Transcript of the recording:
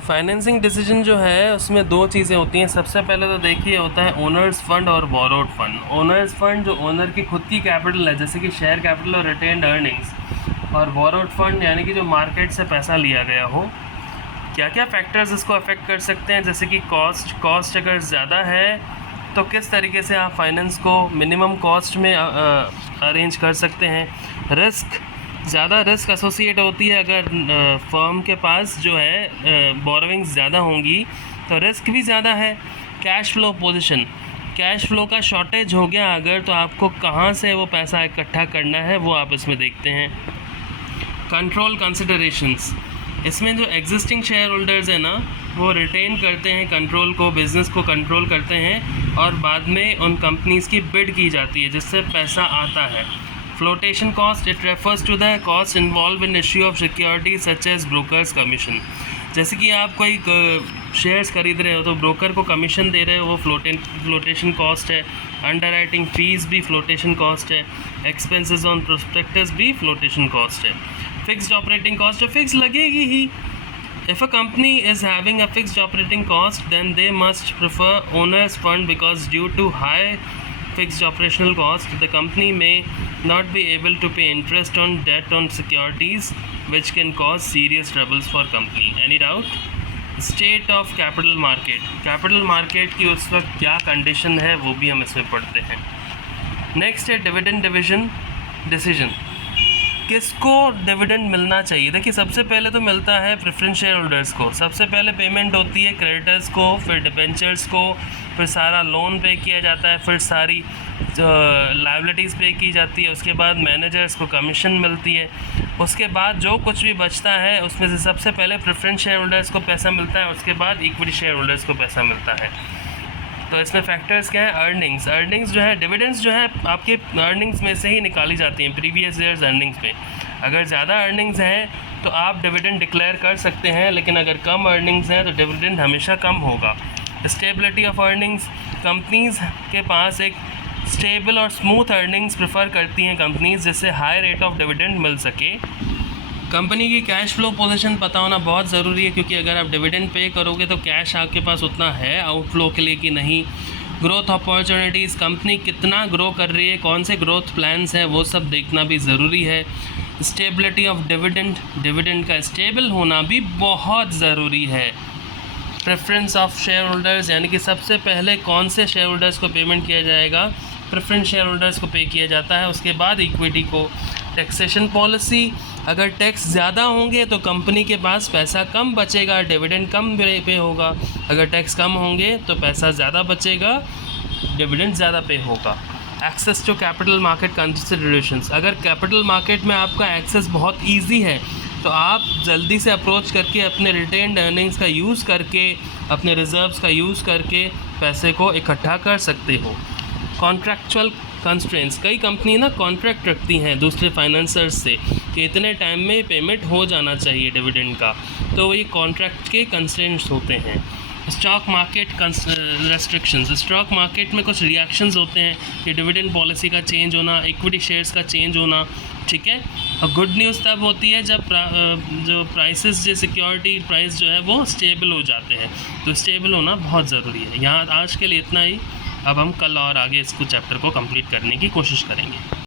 Financing decision जो है उसमें दो चीज़ें होती हैं। सबसे पहले तो देखिए होता है ओनर्स फंड और बोरोड फंड। ओनर्स फंड जो ओनर की खुद की कैपिटल है, जैसे कि शेयर कैपिटल और रिटेन्ड अर्निंग्स, और बोरोड फंड यानी कि जो मार्केट से पैसा लिया गया हो। क्या क्या फैक्टर्स इसको अफेक्ट कर सकते हैं, जैसे कि कॉस्ट अगर ज़्यादा है तो किस तरीके से आप फाइनेंस को मिनिमम कॉस्ट में अरेंज कर सकते हैं। ज़्यादा रिस्क एसोसिएट होती है अगर फर्म के पास जो है बोरोइंग्स ज़्यादा होंगी तो रिस्क भी ज़्यादा है। Cash flow position, cash flow का शॉर्टेज हो गया अगर, तो आपको कहाँ से वो पैसा इकट्ठा करना है वो आप इसमें देखते हैं। कंट्रोल कंसिडरेशंस, इसमें जो एग्जिस्टिंग शेयर होल्डर्स हैं ना वो रिटेन करते हैं कंट्रोल को, बिज़नेस को कंट्रोल करते हैं और बाद में उन कंपनीज़ की बिड की जाती है जिससे पैसा आता है। Flotation cost, it refers to the cost involve in issue of security such as brokers commission. जैसे कि आप कोई शेयर्स खरीद रहे हो तो ब्रोकर को कमीशन दे रहे हो, वो फ्लोटेशन कॉस्ट है। अंडरराइटिंग फीस भी फ्लोटेशन कॉस्ट है। एक्सपेंसेस ऑन प्रोस्पेक्टस भी फ्लोटेशन कॉस्ट है। फिक्स्ड ऑपरेटिंग कॉस्ट जो फिक्स लगेगी ही। If a company is having a fixed operating cost, then they must prefer owner's fund because due to high fixed operational cost, the company may not be able to pay interest on debt on securities, which can cause serious troubles for company. Any doubt? State of capital market. Capital market की उस वक्त क्या condition है वो भी हम इसमें पढ़ते हैं। Next है dividend division decision. किसको डिविडेंड मिलना चाहिए? देखिए सबसे पहले तो मिलता है प्रेफरेंस शेयर होल्डर्स को। सबसे पहले पेमेंट होती है क्रेडिटर्स को, फिर डिबेंचर्स को, फिर सारा लोन पे किया जाता है, फिर सारी लायबिलिटीज़ पे की जाती है। उसके बाद मैनेजर्स को कमीशन मिलती है। उसके बाद जो कुछ भी बचता है उसमें से सबसे पहले प्रेफरेंस शेयर होल्डर्स को पैसा मिलता है, उसके बाद इक्विटी शेयर होल्डर्स को पैसा मिलता है। तो इसमें फैक्टर्स क्या है? अर्निंग्स जो है, डिविडेंड्स जो है आपके अर्निंग्स में से ही निकाली जाती हैं, प्रीवियस ईयर्स अर्निंग्स पे। अगर ज़्यादा अर्निंग्स हैं तो आप डिविडेंड डिक्लेयर कर सकते हैं, लेकिन अगर कम अर्निंग्स हैं तो डिविडेंड हमेशा कम होगा। स्टेबिलिटी ऑफ अर्निंग्स, कंपनीज़ के पास एक स्टेबल और स्मूथ अर्निंग्स प्रेफर करती हैं कंपनीज़, जिससे हाई रेट ऑफ डिविडेंड मिल सके। कंपनी की कैश फ्लो पोजीशन पता होना बहुत ज़रूरी है, क्योंकि अगर आप डिविडेंड पे करोगे तो कैश आपके पास उतना है आउटफ्लो के लिए कि नहीं। ग्रोथ अपॉर्चुनिटीज़, कंपनी कितना ग्रो कर रही है, कौन से ग्रोथ प्लान्स हैं, वो सब देखना भी ज़रूरी है। स्टेबिलिटी ऑफ डिविडेंड का स्टेबल होना भी बहुत ज़रूरी है। प्रेफरेंस ऑफ शेयर होल्डर्स, यानी कि सबसे पहले कौन से शेयर होल्डर्स को पेमेंट किया जाएगा? प्रेफरेंस शेयर होल्डर्स को पे किया जाता है, उसके बाद इक्विटी को। टैक्सेशन पॉलिसी, अगर टैक्स ज़्यादा होंगे तो कंपनी के पास पैसा कम बचेगा, डिविडेंड कम पे होगा। अगर टैक्स कम होंगे तो पैसा ज़्यादा बचेगा, डिविडेंड ज़्यादा पे होगा। Access to capital market considerations, अगर कैपिटल मार्केट में आपका एक्सेस बहुत ईजी है तो आप जल्दी से अप्रोच करके अपने रिटेन्ड अर्निंग्स का यूज़ करके, अपने रिजर्व्स का यूज़ करके पैसे को इकट्ठा कर सकते हो। कॉन्ट्रैक्चुअल कंस्ट्रेंट्स, कई कंपनी ना कॉन्ट्रैक्ट रखती हैं दूसरे फाइनेंसर्स से कि इतने टाइम में पेमेंट हो जाना चाहिए डिविडेंड का, तो ये कॉन्ट्रैक्ट के कंस्ट्रेंट्स होते हैं। Stock market restrictions, stock market में कुछ रिएक्शंस होते हैं कि डिविडेंड पॉलिसी का चेंज होना, इक्विटी शेयर्स का चेंज होना, ठीक है। और गुड न्यूज़ तब होती है जब जो प्राइसेस, जो सिक्योरिटी प्राइस जो है वो स्टेबल हो जाते हैं। तो स्टेबल होना बहुत ज़रूरी है। यहाँ आज के लिए इतना ही। अब हम कल और आगे इसको चैप्टर को कंप्लीट करने की कोशिश करेंगे।